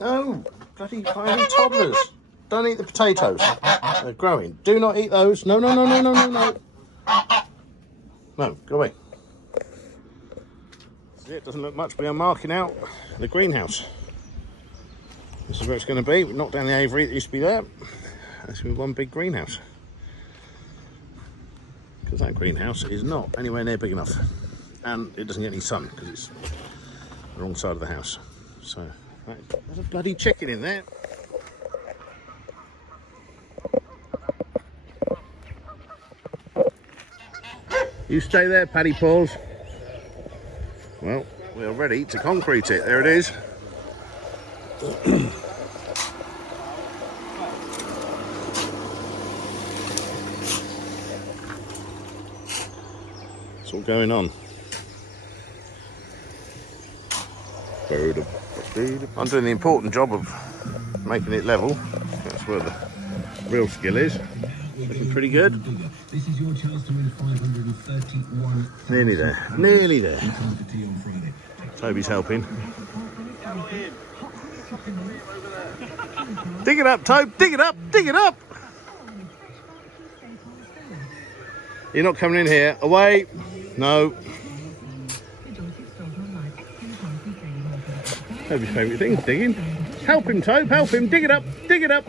No, bloody tiny toddlers. Don't eat the potatoes. They're growing. Do not eat those. No, no, no, no, no, no, no. No, go away. See, it doesn't look much, but I'm marking out the greenhouse. This is where it's going to be. We knocked down the aviary that used to be there. This will be one big greenhouse. Because that greenhouse is not anywhere near big enough. And it doesn't get any sun because it's the wrong side of the house. So, there's a bloody chicken in there. You stay there, Paddy Paws. Well, we're ready to concrete it. There it is. It's all going on. I'm doing the important job of making it level. That's where the real skill is. Looking pretty good. Nearly there. Nearly there. Toby's helping. Dig it up, Tobe. Dig it up. Dig it up. You're not coming in here. Away. No. Toby's favourite thing, digging. Help him, Tobe. Help him. Dig it up. Dig it up.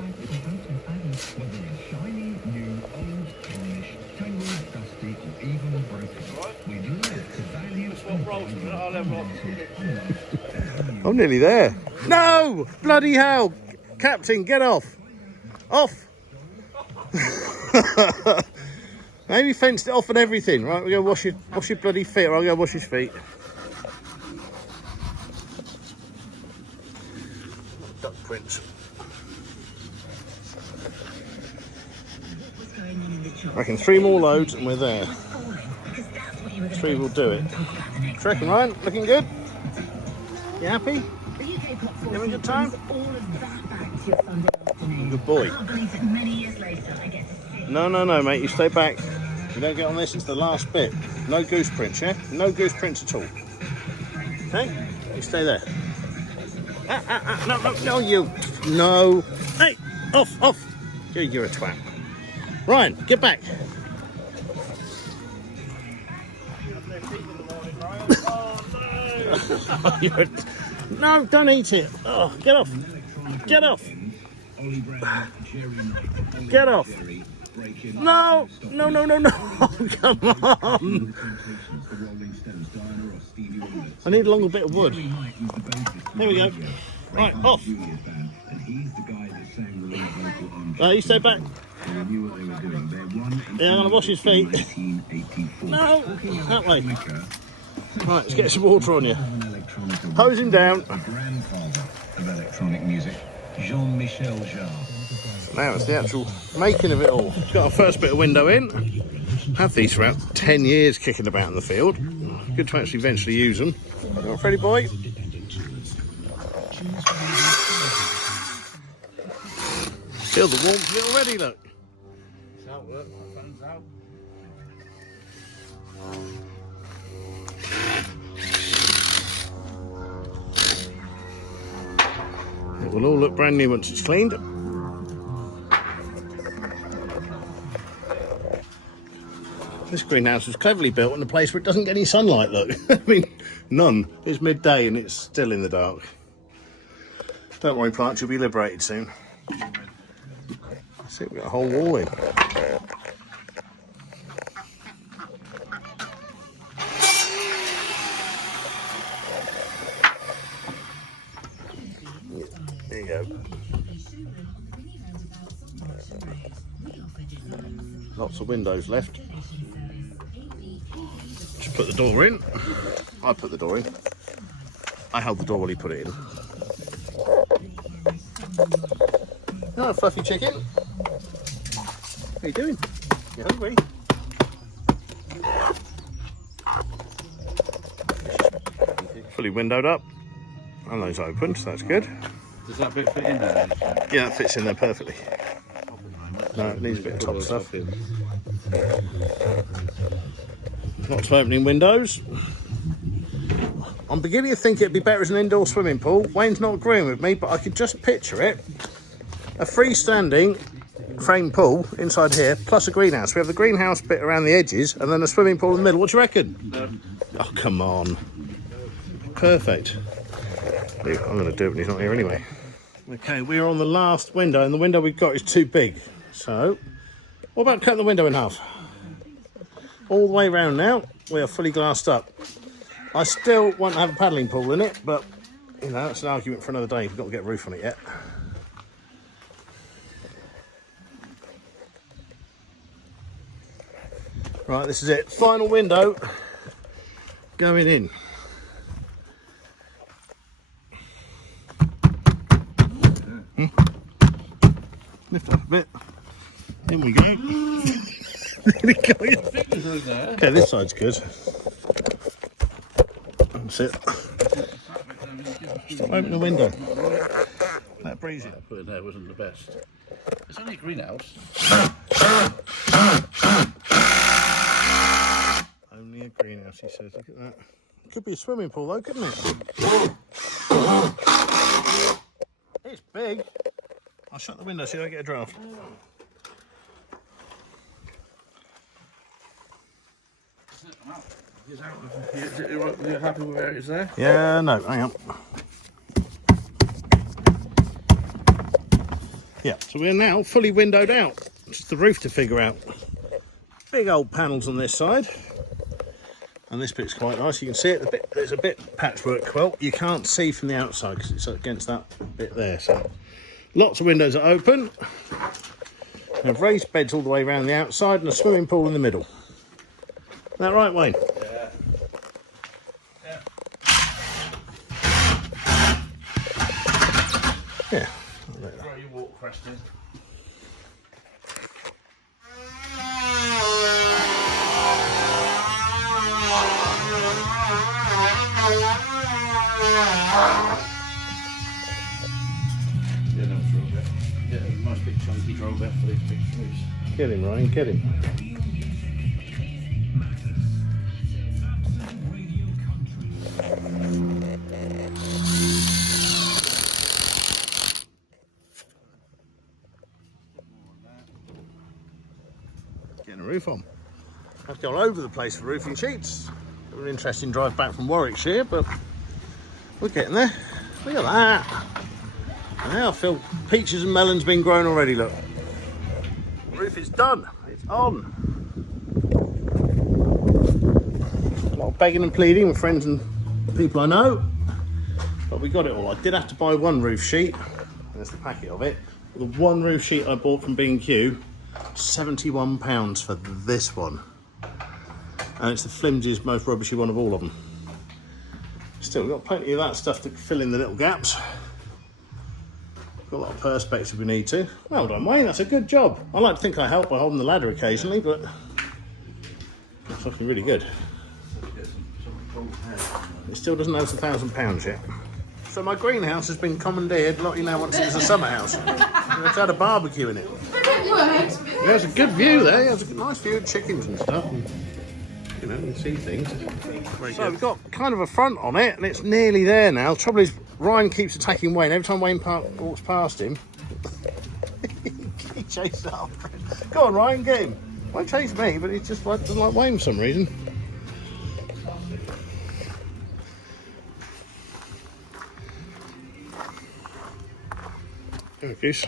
I'm nearly there. No! Bloody hell! Captain, get off! Off! Maybe fenced it off and everything. Right, we're going to wash your bloody feet, or I'll go wash his feet. Duck prints. I reckon 3 more loads and we're there. 3 will do it. What do you reckon, Ryan? Looking good? You happy? You having a good time? Good boy. No, no, no, mate. You stay back. You don't get on this. It's the last bit. No goose prints, yeah? No goose prints at all. Okay? You stay there. No, no, no, you. No. Hey, off, off. You're a twat. Ryan, get back. No, don't eat it. Oh, get off. Get off. Get off. No, no, no, no, no. Come on. I need a longer bit of wood. There we go. Right, off. You stay back. Yeah, I'm going to wash his feet. No, that way. Right, let's get some water on you. Hose him down. The grandfather of electronic music, Jean-Michel Jarre. So now it's the actual making of it all. Got our first bit of window in. Had these for about 10 years kicking about in the field. Good to actually eventually use them. You want Freddie boy? Feel the warmth of it already, look. It's out, look. My phone's out. It will all look brand new once it's cleaned. This greenhouse was cleverly built in a place where it doesn't get any sunlight, look. I mean, none. It's midday and it's still in the dark. Don't worry, plants, you'll be liberated soon. See, we've got a whole wall in. There you go. Lots of windows left. Just put the door in. I put the door in. I held the door while he put it in. Oh, fluffy chicken. What are you doing? You hungry? Fully windowed up. And those open, so that's good. Does that bit fit in there? Yeah, that fits in there perfectly. No, it needs a bit of top stuff. Lots of opening windows. I'm beginning to think it'd be better as an indoor swimming pool. Wayne's not agreeing with me, but I could just picture it. A freestanding frame pool inside here, plus a greenhouse. We have the greenhouse bit around the edges, and then a swimming pool in the middle. What do you reckon? No. Oh, come on. Perfect. I'm going to do it when he's not here anyway. Okay, we're on the last window, and the window we've got is too big. So, what about cutting the window in half? All the way around now, we are fully glassed up. I still want to have a paddling pool in it, but, you know, that's an argument for another day. We've got to get a roof on it yet. Right, this is it. Final window going in. Lift up a bit. In we go. Really going. Okay, this side's good. That's it. Just open the window. That breeze in. Put it there wasn't the best. It's only a greenhouse. Only a greenhouse, he says. Look at that. Could be a swimming pool though, couldn't it? It's big. I'll shut the window so you don't get a draft. You're happy with where it is there? Yeah, no, hang on. Yeah, so we're now fully windowed out. Just the roof to figure out. Big old panels on this side. And this bit's quite nice. You can see it. There's a bit patchwork quilt. You can't see from the outside because it's against that bit there. So lots of windows are open. We have raised beds all the way around the outside and a swimming pool in the middle. Is that right, Wayne? Yeah. Where you walk, Preston. Yeah, no, it's real bit. Yeah, a nice big chunky drill bit for these big trees. Get him, Ryan, get him. Getting a roof on. I've gone all over the place for roofing sheets. An interesting drive back from Warwickshire, but we're getting there. Look at that. Now I feel peaches and melons being grown already, look. The roof is done. It's on. A lot of begging and pleading with friends and people I know, but we got it all. I did have to buy one roof sheet. There's the packet of it. The one roof sheet I bought from B&Q, £71 for this one. And it's the flimsiest, most rubbishy one of all of them. Still, we've got plenty of that stuff to fill in the little gaps. Got a lot of perspex if we need to. Well done, Wayne, that's a good job. I like to think I help by holding the ladder occasionally, but it's looking really good. It still doesn't have £1,000 yet. So my greenhouse has been commandeered, Lottie now wants it as a summer house. It's had a barbecue in it. There's a good view there, there's a nice view of chickens and stuff. And, you know, you see things. So we've got kind of a front on it, and it's nearly there now. The trouble is, Ryan keeps attacking Wayne. Every time Wayne walks past him, he chases after him. Go on, Ryan, get him. Won't chase me, but he just doesn't like Wayne for some reason. There it goes.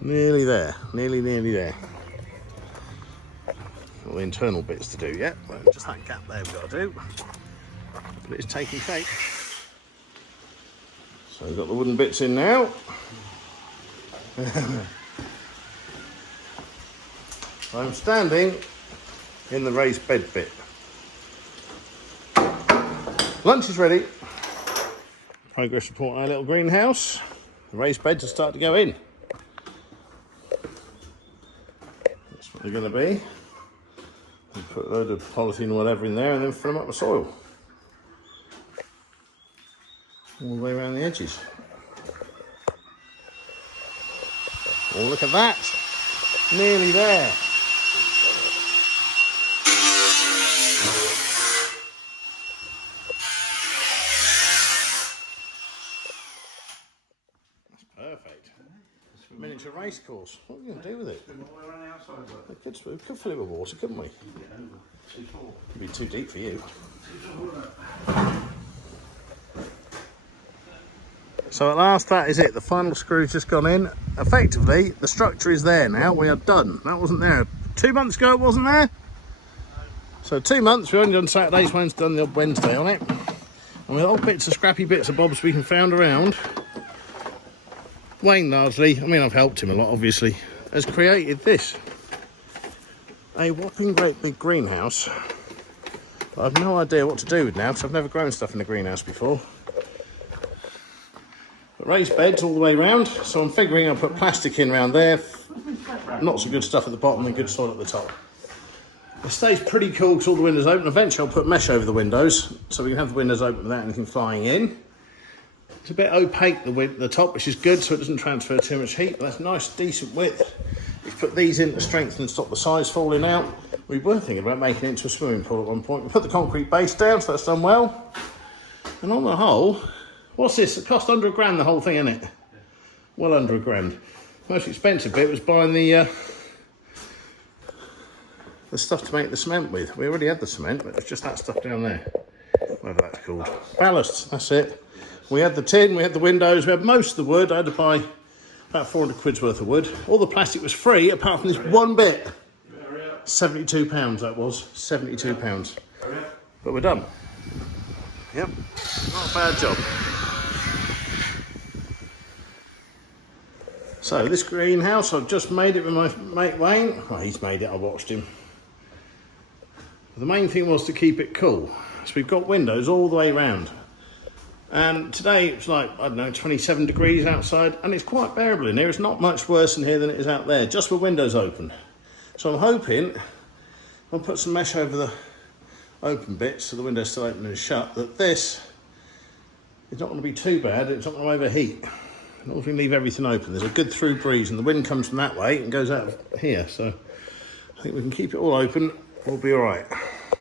Nearly there. Nearly there. All the internal bits to do yet. Well, just that gap there we've got to do. But it's taking shape. So we've got the wooden bits in now. I'm standing in the raised bed bit. Lunch is ready. Progress report on our little greenhouse. The raised beds are starting to go in. That's what they're going to be. We put a load of polythene or whatever in there and then fill them up with soil. All the way around the edges. Oh, look at that. Nearly there. Miniature race course. What are we going to do with it? We're on the outside, but We could fill it with water, couldn't we? It'd be too deep for you. So at last, that is it. The final screw's just gone in. Effectively, the structure is there now. We are done. That wasn't there 2 months ago. It wasn't there. So 2 months. We've only done Saturdays. Wayne's done the odd Wednesday on it. And with old bits of scrappy bits of bobs we can found around, Wayne largely, I mean I've helped him a lot obviously, has created this. A whopping great big greenhouse. But I've no idea what to do with now because I've never grown stuff in a greenhouse before. But raised beds all the way around, so I'm figuring I'll put plastic in around there. Not so good stuff at the bottom and good soil at the top. It stays pretty cool because all the windows open. Eventually I'll put mesh over the windows so we can have the windows open without anything flying in. It's a bit opaque, the top, which is good so it doesn't transfer too much heat, but that's nice, decent width. We've put these in to strengthen and stop the sides falling out. We were thinking about making it into a swimming pool at one point. We put the concrete base down, so that's done well. And on the whole, what's this? It cost under £1,000 the whole thing, innit? Yeah. Well under £1,000. Most expensive bit was buying the stuff to make the cement with. We already had the cement, but it's just that stuff down there. Whatever that's called. Ballasts, that's it. We had the tin, we had the windows, we had most of the wood. I had to buy about 400 quid's worth of wood. All the plastic was free, apart from this one bit. £72 that was, £72. But we're done. Yep, not a bad job. So this greenhouse, I've just made it with my mate Wayne. Well, he's made it, I watched him. The main thing was to keep it cool. So we've got windows all the way around. And today it's like, I don't know, 27 degrees outside, and it's quite bearable in here. It's not much worse in here than it is out there, just with windows open. So I'm hoping I'll put some mesh over the open bits so the window's still open and shut, that this is not going to be too bad. It's not going to overheat. And if we leave everything open, there's a good through breeze, and the wind comes from that way and goes out of here. So I think we can keep it all open. We'll be all right.